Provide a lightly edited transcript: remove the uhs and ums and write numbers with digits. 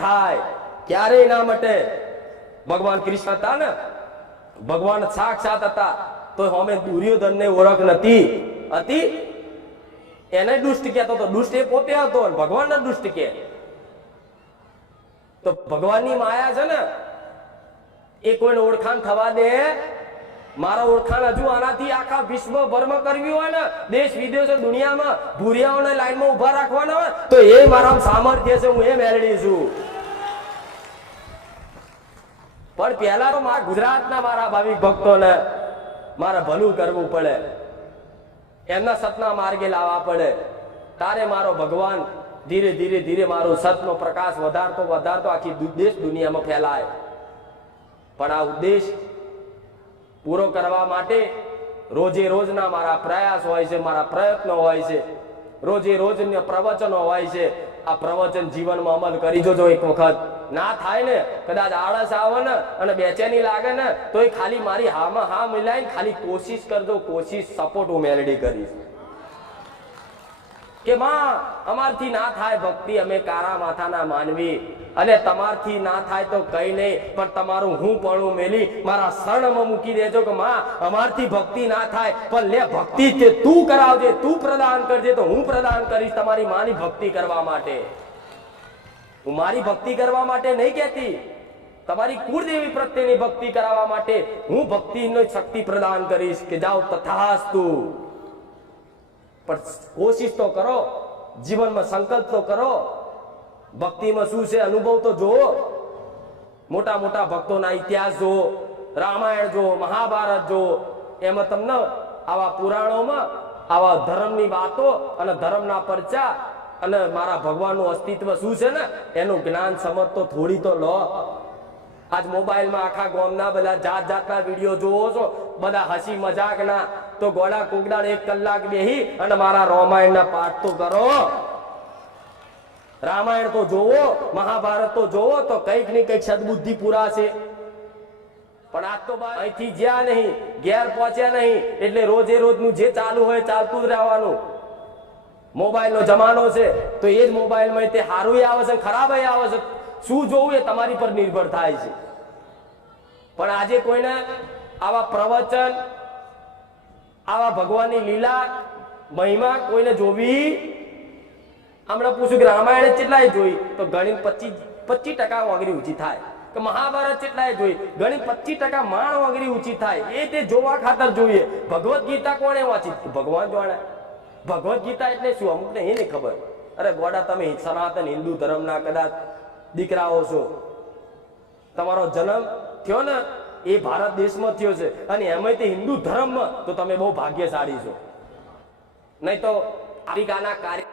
થાય, ક્યારેય ના મટે. ભગવાન કૃષ્ણ હતા ને, ભગવાન સાક્ષાત હતા, તો અમે દુર્યોધનને ઓળખ નથી હતી. એને દુષ્ટ કહેતો હતો, દુષ્ટ એ પોતે હતો, ભગવાન દુષ્ટ કે. તો ભગવાનની માયા છે ને, એ કોઈને ઓળખાણ થવા દે. મારા ઓળખાણ હજુ આનાથી આખા વિશ્વભરમાં કરવી હોય ને, દેશ વિદેશ દુનિયામાં ભૂરિયાઓને લાઈનમાં ઉભા રાખવાના હોય, તો એ મારા સામર્થ્ય છે, હું એ મેળવી છું. પણ પહેલા તો મારા ગુજરાતના મારા ભાવિક ભક્તોને મારે ભલું કરવું પડે, એમના સતના માર્ગે લાવવા પડે. તારે મારો ભગવાન ધીરે ધીરે ધીરે મારો સતનો પ્રકાશ વધારતો વધારતો આખી દેશ દુનિયામાં ફેલાય. પણ આ ઉદ્દેશ પૂરો કરવા માટે રોજે રોજના મારા પ્રયાસ હોય છે, મારા પ્રયત્નો હોય છે, રોજે રોજના પ્રવચનો હોય છે. આ પ્રવચન જીવનમાં અમલ કરી જોજો. એક વખત ના થાય ને, કદાચ આળસ આવે ને અને બેચેની લાગે ને, તો એ ખાલી મારી હામાં હા મિલાય, ખાલી કોશિશ કરજો, કોશિશ સપોર્ટ હું મેલડી કરીશ. કે માં અમારથી ના થાય ભક્તિ, અમે કારા માથાના માનવી, અને તમારથી ના થાય તો કઈ નહીં, પણ તમારું હું પણ મેલી મારા શરણમાં મૂકી દેજો. કે માં અમારથી ભક્તિ ના થાય, પણ લે ભક્તિ તે તું કરાવજે, તું પ્રદાન કરજે, તો હું પ્રદાન કરીશ તમારી માની ભક્તિ કરવા માટે. હું મારી ભક્તિ કરવા માટે નહીં કહેતી, તમારી કુળદેવી પ્રત્યેની ભક્તિ કરાવવા માટે હું ભક્તિની શક્તિ પ્રદાન કરીશ. કે જાઓ તથાસ્તુ. પણ કોશિશ તો કરો, જીવનમાં સંકલ્પ તો કરો. ભક્તિમાં શું છે અનુભવ તો જુઓ. મોટા મોટા ભક્તોના ઇતિહાસ જુઓ, રામાયણ જુઓ, મહાભારત જુઓ. એમાં તમને આવા પુરાણોમાં આવા ધર્મની વાતો અને ધર્મના પરચા અને મારા ભગવાનનું અસ્તિત્વ શું છે ને, એનું જ્ઞાન સમજ તો થોડી તો લો. આજ મોબાઈલમાં આખા ગામના બધા જાત જાતના વિડીયો જોવો છો, બધા હસી મજાકના. તો ગોળા કોગડા 1 કલાક બેહી અને મારા રામાયણના પાઠ તો કરો. રામાયણ તો જોવો, મહાભારત તો જોવો, તો કઈક ને કઈક સદબુદ્ધિ પૂરા છે. પણ આજ તો અહીંથી જ્યાં નહીં, ઘેર પહોંચ્યા નહીં, એટલે રોજે રોજનું જે ચાલુ હોય ચાલતું જ રહેવાનું. મોબાઈલનો જમાનો છે, તો એ જ મોબાઈલમાં તે સારું આવે છે, ખરાબ આવે છે. શું જોવું એ તમારી પર નિર્ભર થાય છે. પણ આજે કોઈને આવા પ્રવચન, આવા ભગવાનની લીલા મહિમા કોઈને જોવી. હમણાં પૂછ્યું કે રામાયણ કેટલાય જોઈ, તો ગણિત 25% વાંગરી ઊંચી થાય. કે મહાભારત કેટલાય જોઈ, ગણિત 25% માણ વાંગરી ઊંચી થાય. એ તે જોવા ખાતર જોઈએ. ભગવદ્ ગીતા કોણે વાંચી? ભગવાન જાણે. ભગવદ્ ગીતા એટલે શું? અમુક ને એ નહીં ખબર. અરે ગોડા, તમે સનાતન હિન્દુ ધર્મના કદાચ દીકરાઓ છો. તમારો જન્મ થયો ને એ ભારત દેશમાં થયો છે, અને એમાં તે હિન્દુ ધર્મમાં, તો તમે બહુ ભાગ્યશાળી છો. નહીં તો આફ્રિકાના કાર્ય